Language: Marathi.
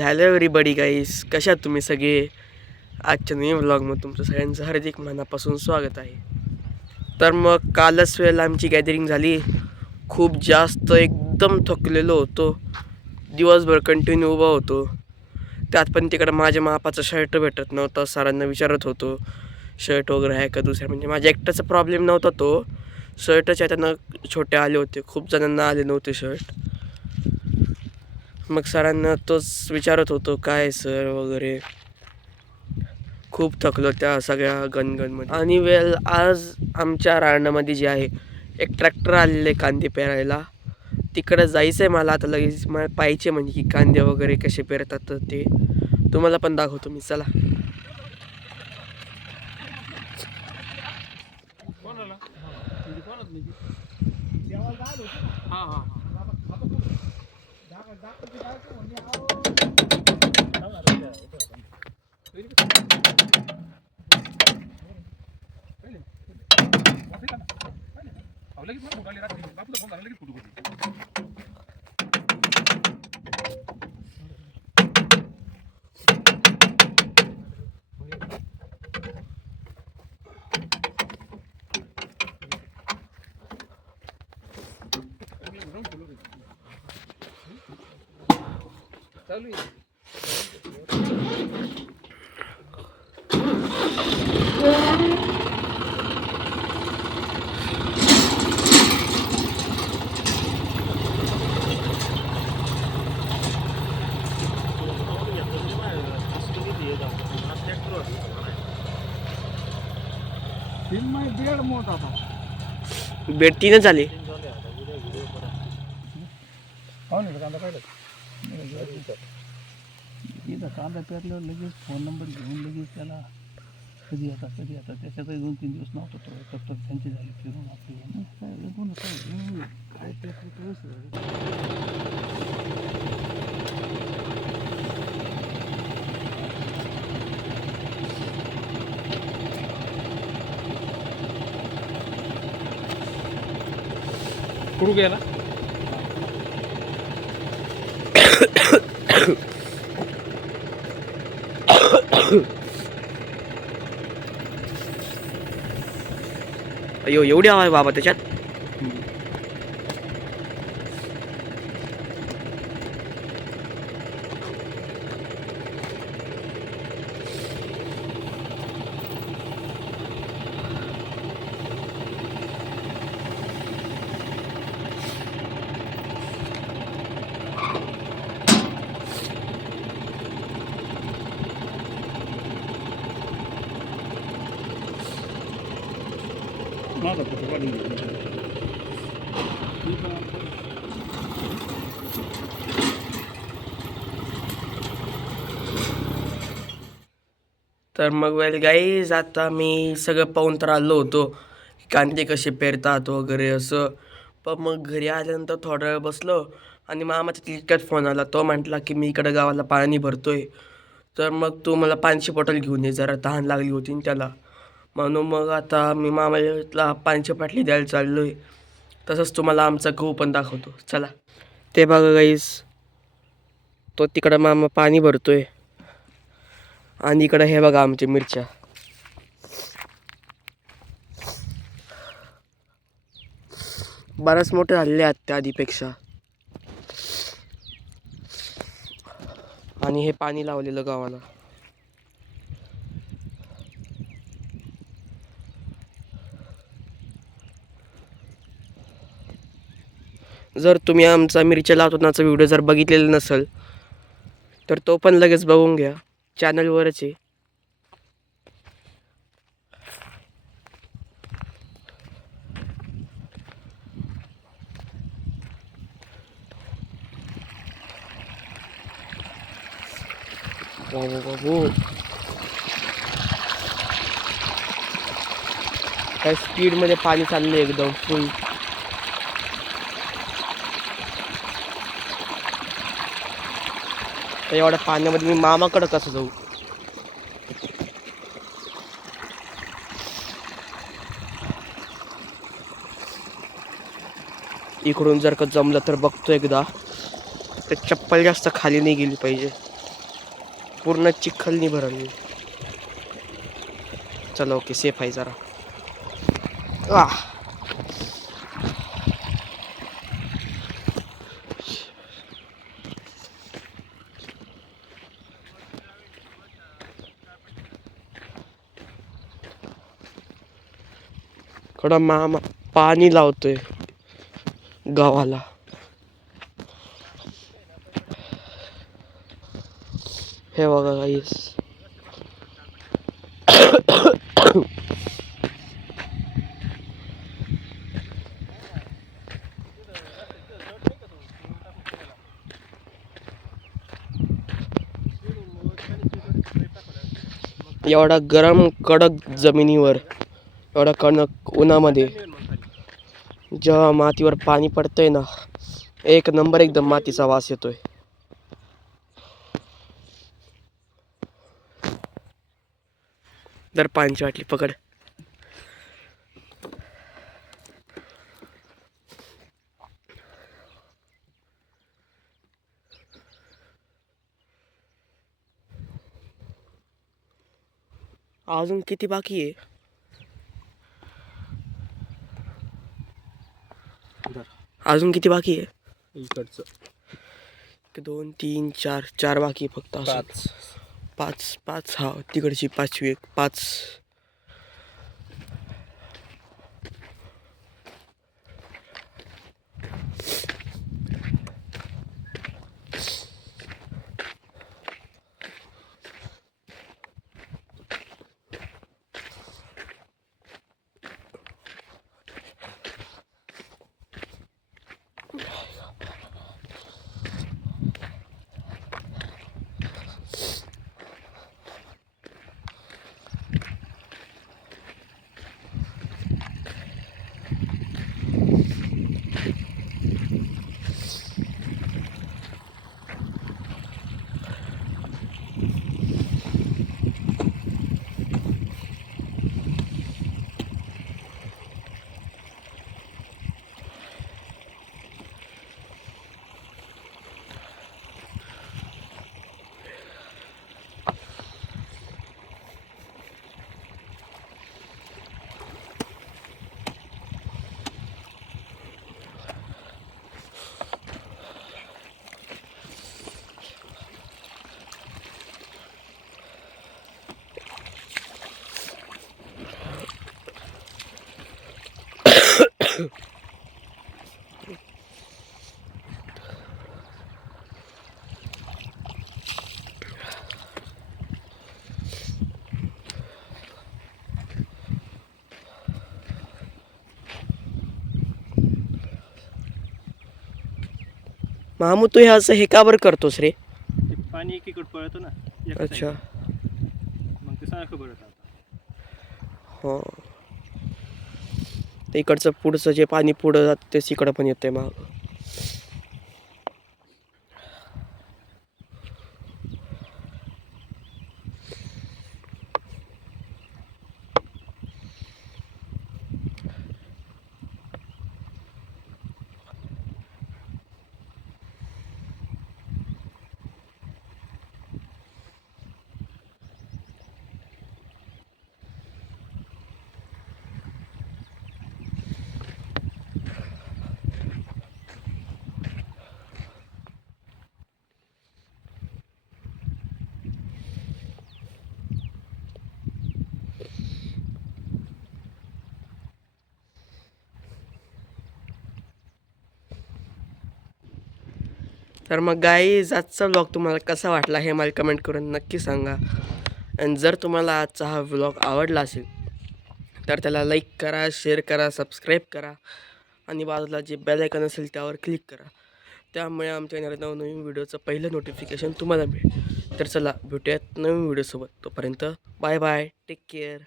हॅलो एव्हरीबडी गाईस कशा तुम्ही सगळे? आजच्या नवीन व्लॉगमध्ये तुमचं सगळ्यांचं हार्दिक मनापासून स्वागत आहे. तर मग कालच वेळेला आमची गॅदरिंग झाली. खूप जास्त एकदम थकलेलो होतो. दिवसभर कंटिन्यू उभा होतो. त्यात पण तिकडं माझ्या मापाचं शर्ट भेटत नव्हतं सरांना विचारत होतो. शर्ट वगैरे आहे का दुसऱ्या म्हणजे माझ्या एकट्याचा प्रॉब्लेम नव्हता तो. शर्टच्या त्यांना छोटे आले होते. खूप जणांना आले नव्हते शर्ट मग सरांना तोच विचारत होतो काय सर वगैरे? खूप थकलो त्या सगळ्या गणगणमध्ये. आणि वेल आज आमच्या रानामध्ये जे आहे एक ट्रॅक्टर आलेले कांदे पेरायला. तिकडं जायचं आहे मला आता लगेच मला पाहिजे म्हणजे की कांदे वगैरे कसे पेरतात तर ते. तुम्हाला पण दाखवतो मी चला. हां हां. बेड मोठा होता बेड तीनच झाले. पाहून कांदा इथं कांदा पेरल्यावर लगेच फोन नंबर घेऊन लगेच त्याला कधी येतात कधी येतात त्याच्यातही दोन तीन दिवस नव्हता तो. तब त्यांचे त्यांची झाली फिरून आपली. काय घेऊन काय कुठं गेला? अयो एवढी आवाज बाबा त्याच्यात? Надо, फोटो तर मग वेल गाईज आता मी सगळं पाहून तर आलो होतो. कांदे कसे पेरतात वगैरे असं. पण मग घरी आल्यानंतर थोडा वेळ बसलो आणि मामाचा तितक्यात फोन आला. तो म्हटला की मी इकडं गावाला पाणी भरतोय. तर मग तू मला पाचशे बॉटल घेऊन ये. जरा तहान लागली होती त्याला. म्हणून मग आता मी मामाला पाचशे बाटली द्यायला चाललो आहे तसंच तुम्हाला आमचा गहू पण दाखवतो. चला. ते बघा गाईस तो तिकडं मामा पाणी भरतो आहे आणि इकडं हे बघा आमच्या मिरच्या. बऱ्याच मोठे झालेले आहेत त्या आधीपेक्षा. आणि हे पाणी लावलेलं गावाला. जर तुम्ही आमचा मिरच्या लावतानाचा व्हिडिओ जर बघितलेला नसेल तर तो पण लगेच बघून घ्या. चॅनलवरच आहे. काय स्पीडमध्ये पाणी चाललं एकदम फुल तर एवढ्या पाण्यामध्ये मी मामाकडं कसं जाऊ? इकडून जर का जमलं तर बघतो एकदा. तर चप्पल जास्त खाली नाही गेली पाहिजे. पूर्ण चिखलनी भरली. चला ओके सेफ आहे जरा. आ थोडा मामा पाणी लावतोय गव्हाला हे बघा गाईस एवढा गरम कडक जमिनीवर. एवढं कणक उन्हामध्ये. जेव्हा मातीवर पाणी पडतंय ना एक नंबर एकदम मातीचा वास येतोय. दर पाण्याची वाटली पकड. अजून किती बाकी आहे? अजून किती बाकी आहे? इकडचं. एक, दोन तीन चार चार बाकी आहे फक्त. पाच. पाच पाच हा तिकडची पाचवी एक पाच. मामू तू हे असं हे का बरं करतोस रे? ते पाणी एकीकडे पळतं ना एका अच्छा. side. मग ते सारखं पळत हो. तर इकडचं पुढचं जे पाणी पुढं जातं तेच इकडं पण येतं आहे मग. तर मग गाई आजचा व्लॉग तुम्हाला कसा वाटला हे मला कमेंट करून नक्की सांगा. आणि जर तुम्हाला आजचा हा व्लॉग आवडला असेल तर त्याला लाईक करा शेअर करा सबस्क्राईब करा. आणि बाजूला जे बेल असेल त्यावर क्लिक करा. त्यामुळे आमच्या येणाऱ्या नवनवीन व्हिडिओचं पहिलं नोटिफिकेशन तुम्हाला मिळेल. तर चला भेटूयात नवीन व्हिडिओसोबत तोपर्यंत बाय बाय टेक केअर